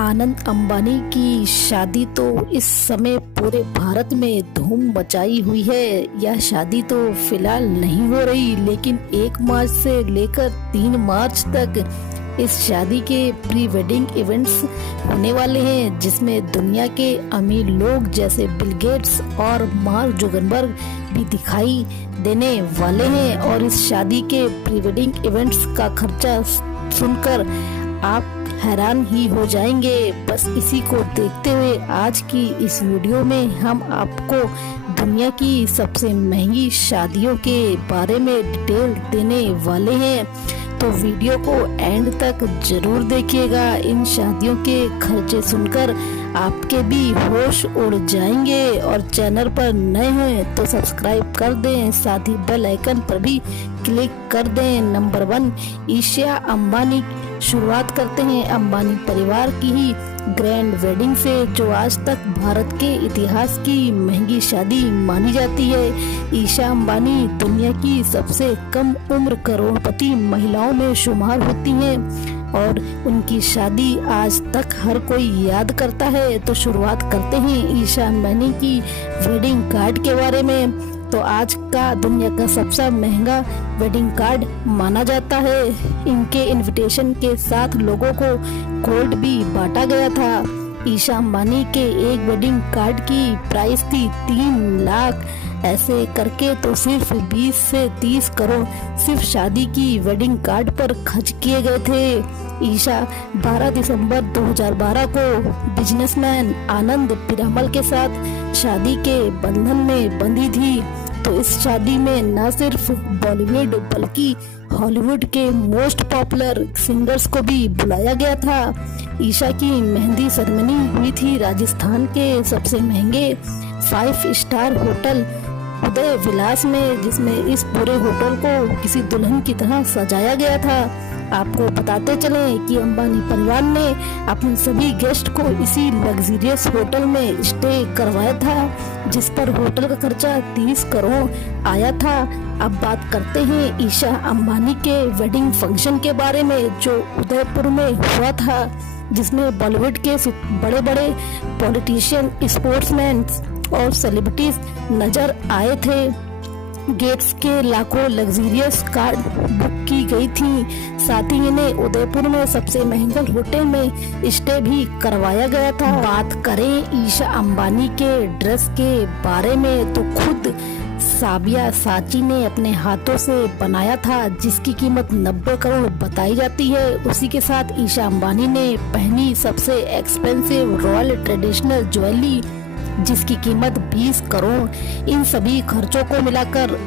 आनंद अंबानी की शादी तो इस समय पूरे भारत में धूम मचाई हुई है। यह शादी तो फिलहाल नहीं हो रही, लेकिन 1 मार्च से लेकर 3 मार्च तक इस शादी के प्री वेडिंग इवेंट्स होने वाले हैं, जिसमें दुनिया के अमीर लोग जैसे बिल गेट्स और मार्क जुकरबर्ग भी दिखाई देने वाले हैं। और इस शादी के प्री वेडिंग इवेंट्स का खर्चा सुनकर आप हैरान ही हो जाएंगे। बस इसी को देखते हुए आज की इस वीडियो में हम आपको दुनिया की सबसे महंगी शादियों के बारे में डिटेल देने वाले हैं, तो वीडियो को एंड तक जरूर देखिएगा। इन शादियों के खर्चे सुनकर आपके भी होश उड़ जाएंगे। और चैनल पर नए हैं तो सब्सक्राइब कर दें, साथ ही बेल आइकन पर भी क्लिक कर दें। नंबर 1, ईशा अंबानी। शुरुआत करते हैं अंबानी परिवार की ही ग्रैंड वेडिंग से, जो आज तक भारत के इतिहास की महंगी शादी मानी जाती है। ईशा अंबानी दुनिया की सबसे कम उम्र करोड़पति महिलाओं में शुमार होती हैं और उनकी शादी आज तक हर कोई याद करता है। तो शुरुआत करते हैं ईशा अंबानी की वेडिंग कार्ड के बारे में। तो आज का दुनिया का सबसे महंगा वेडिंग कार्ड माना जाता है। इनके इनविटेशन के साथ लोगों को गोल्ड भी बांटा गया था। ईशा अंबानी के एक वेडिंग कार्ड की प्राइस थी 3 लाख। ऐसे करके तो सिर्फ 20 से 30 करोड़ सिर्फ शादी की वेडिंग कार्ड पर खर्च किए गए थे। ईशा 12 दिसंबर 2012 को बिजनेसमैन आनंद पीरामल के साथ शादी के बंधन में बंधी थी। तो इस शादी में न सिर्फ बॉलीवुड बल्कि हॉलीवुड के मोस्ट पॉपुलर सिंगर्स को भी बुलाया गया था। ईशा की मेहंदी सेरेमनी हुई थी राजस्थान के सबसे महंगे 5 स्टार होटल उदय विलास में, जिसमें इस पूरे होटल को किसी दुल्हन की तरह सजाया गया था। आपको बताते चलें कि अंबानी परिवार ने अपने सभी गेस्ट को इसी लग्जरियस होटल में स्टे करवाया था, जिस पर होटल का खर्चा 30 करोड़ आया था। अब बात करते हैं ईशा अंबानी के वेडिंग फंक्शन के बारे में, जो उदयपुर में हुआ था, जिसमें बॉलीवुड के बड़े बड़े पॉलिटिशियन, स्पोर्ट्समैन और सेलिब्रिटीज नजर आए थे। गेट्स के लाखों लग्जरियस कार बुक की गई थी। साथ ही इन्हें उदयपुर में सबसे महंगा होटल में स्टे भी करवाया गया था। बात करें ईशा अंबानी के ड्रेस के बारे में, तो खुद साबिया साची ने अपने हाथों से बनाया था, जिसकी कीमत 90 करोड़ बताई जाती है। उसी के साथ ईशा अंबानी ने पहनी सबसे एक्सपेंसिव रॉयल ट्रेडिशनल ज्वेलरी, जिसकी कीमत 20 करोड़। इन सभी खर्चों को मिलाकर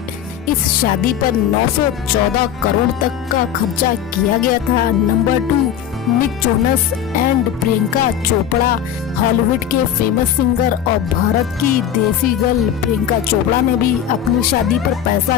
इस शादी पर 914 करोड़ तक का खर्चा किया गया था। Number 2, Nick Jonas and Priyanka Chopra. Hollywood के फेमस सिंगर और भारत की देसी गर्ल प्रियंका चोपड़ा ने भी अपनी शादी पर पैसा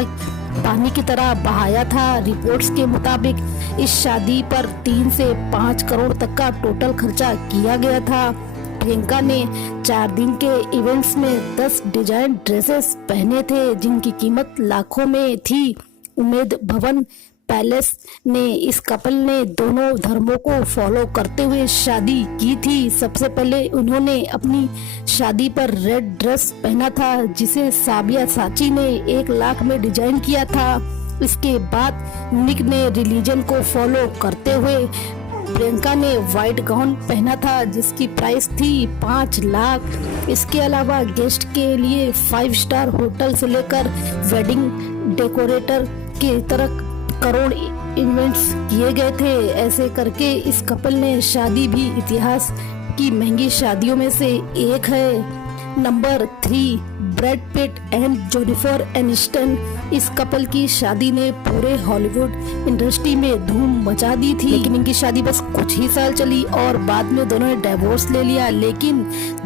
पानी की तरह बहाया था। रिपोर्ट्स के मुताबिक इस शादी पर 3 से 5 करोड़ तक का टोटल खर्चा किया गया था। प्रियंका ने 4 दिन के इवेंट्स में 10 डिजाइन ड्रेसेस पहने थे, जिनकी कीमत लाखों में थी। उम्मेद भवन पैलेस ने इस कपल ने दोनों धर्मों को फॉलो करते हुए शादी की थी। सबसे पहले उन्होंने अपनी शादी पर रेड ड्रेस पहना था, जिसे साबिया साची ने 1 लाख में डिजाइन किया था। इसके बाद निक ने रिलीजन को फॉलो करते हुए प्रियंका ने व्हाइट गाउन पहना था, जिसकी प्राइस थी 5 लाख। इसके अलावा गेस्ट के लिए 5 स्टार होटल से लेकर वेडिंग डेकोरेटर के तरह करोड़ इवेंट्स किए गए थे। ऐसे करके इस कपल ने शादी भी इतिहास की महंगी शादियों में से एक है। Number 3, Brad Pitt and Jennifer Aniston. इस कपल की शादी ने पूरे हॉलीवुड इंडस्ट्री में धूम मचा दी थी, लेकिन इनकी शादी बस कुछ ही साल चली और बाद में दोनों ने डिवोर्स ले लिया। लेकिन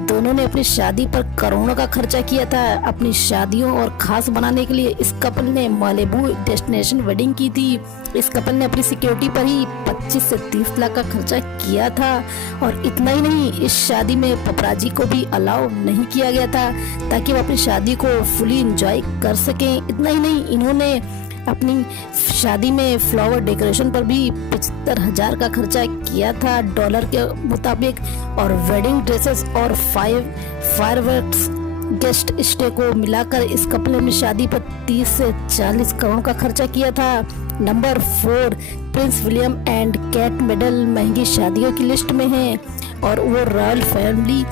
दोनों ने अपनी शादी पर करोड़ों का खर्चा किया था। अपनी शादियों और खास बनाने के लिए इस कपल ने मालिबू डेस्टिनेशन वेडिंग की थी। इस कपल ने अपनी सिक्योरिटी पर ही 25 से 30 लाख का खर्चा किया था। और इतना ही नहीं, इस शादी में पपराजी को भी अलाउ नहीं किया गया था, ताकि वो अपनी शादी को फुली एंजॉय कर सकें। इतना ही नहीं, इन्होंने अपनी शादी में फ्लावर डेकोरेशन पर भी 75,000 का खर्चा किया था डॉलर के मुताबिक, और वेडिंग ड्रेसेस और 5 फायरवर्क्स गेस्ट स्टे को मिलाकर इस कपल ने शादी पर 30 से 40 करोड़ का खर्चा किया था। Number 4, Prince William and Kate Middleton महंगी शादियों की लिस्ट में हैं और वो रॉयल फैमिली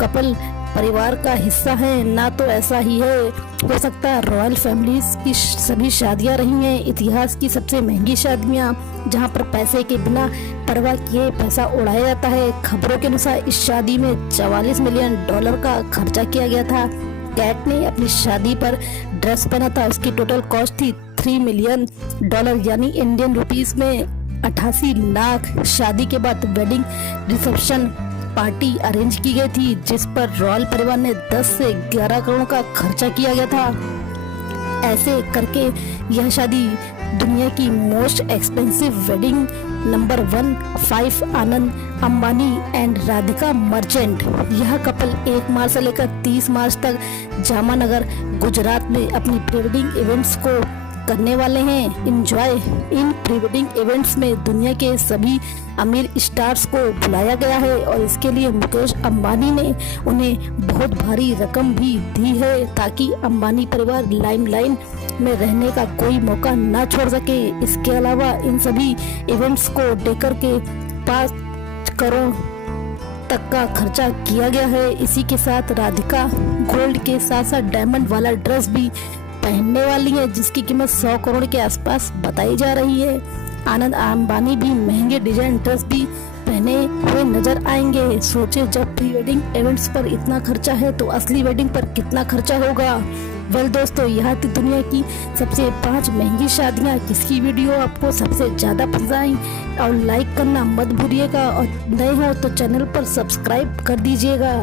कपल परिवार का हिस्सा है ना, तो ऐसा ही है। हो सकता है रॉयल फैमिलीज की सभी शादियां रही हैं इतिहास की सबसे महंगी शादियां, जहां पर पैसे के बिना परवाह किए पैसा उड़ाया जाता है। खबरों के अनुसार इस शादी में 44 मिलियन डॉलर का खर्चा किया गया था। कैट ने अपनी शादी पर ड्रेस पहना था, उसकी टोटल कॉस्ट थी 3 मिलियन डॉलर यानी इंडियन रुपीस में 88 लाख। शादी के बाद वेडिंग रिसेप्शन पार्टी अरेंज की गई थी जिस पर रॉयल परिवार ने 10 से 11 करोड़ का खर्चा किया गया था। ऐसे करके यह शादी दुनिया की most expensive wedding number 1, 5 Anand Ambani and Radhika Merchant. यह कपल 1 मार्च से लेकर 30 मार्च तक जामनगर गुजरात में अपनी प्री वेडिंग इवेंट्स को करने वाले हैं एंजॉय। इन प्री वेडिंग इवेंट्स में दुनिया के सभी अमीर स्टार्स को बुलाया गया है और इसके लिए मुकेश अंबानी ने उन्हें बहुत भारी रकम भी दी है ताकि अंबानी परिवार लाइमलाइट में रहने का कोई मौका ना छोड़ सके। इसके अलावा इन सभी इवेंट्स को डेकर के 5 करोड़ तक का खर्चा किया गया है। इसी के साथ राधिका गोल्ड के साथ साथ डायमंड वाला ड्रेस भी पहनने वाली है जिसकी कीमत 100 करोड़ के आसपास बताई जा रही है। आनंद अंबानी भी महंगे डिजाइन ड्रेस भी पहने हुए नजर आएंगे। सोचे जब प्री वेडिंग इवेंट्स पर इतना खर्चा है तो असली वेडिंग पर कितना खर्चा होगा। वेल दोस्तों, यह थी दुनिया की सबसे 5 महंगी शादियाँ। किसकी वीडियो आपको सबसे ज्यादा पसंद आई और लाइक करना मत भूलिएगा और नए हो तो चैनल पर सब्सक्राइब कर दीजिएगा।